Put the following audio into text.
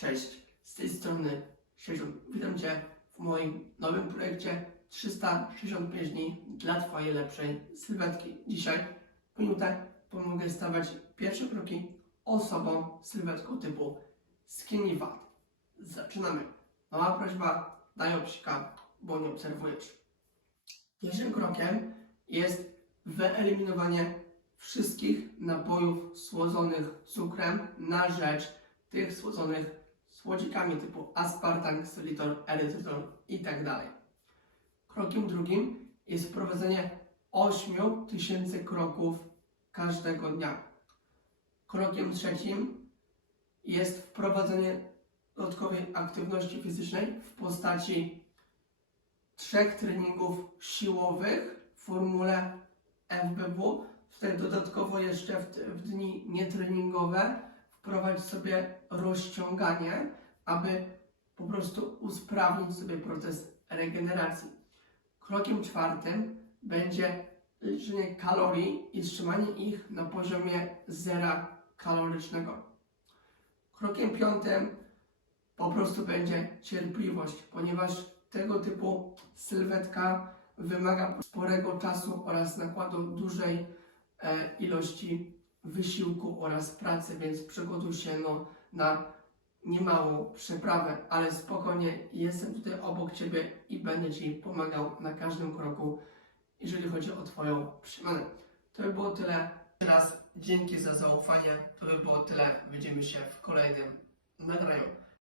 Cześć, z tej strony Krzysiu. Witam Cię w moim nowym projekcie 365 dni dla Twojej lepszej sylwetki. Dzisiaj w minutę pomogę stawiać pierwsze kroki osobom z sylwetką typu skinny fat. Zaczynamy. Mała prośba, daj obsika, bo nie obserwujesz. Pierwszym krokiem jest wyeliminowanie wszystkich napojów słodzonych cukrem na rzecz tych słodzonych słodzikami typu aspartam, ksylitol, erytrytol itd. Krokiem drugim jest wprowadzenie 8000 kroków każdego dnia. Krokiem trzecim jest wprowadzenie dodatkowej aktywności fizycznej w postaci trzech treningów siłowych w formule FBW. Tutaj dodatkowo jeszcze w, w dni nietreningowe wprowadzić sobie rozciąganie, aby po prostu usprawnić sobie proces regeneracji. Krokiem czwartym będzie liczenie kalorii i trzymanie ich na poziomie zera kalorycznego. Krokiem piątym po prostu będzie cierpliwość, ponieważ tego typu sylwetka wymaga sporego czasu oraz nakładu dużej e, ilości wysiłku oraz pracy, więc przygotuj się no, na niemałą przeprawę, ale spokojnie jestem tutaj obok Ciebie i będę Ci pomagał na każdym kroku, jeżeli chodzi o Twoją przemianę. To by było tyle. Teraz dzięki za zaufanie. To by było tyle. Widzimy się w kolejnym nagraniu.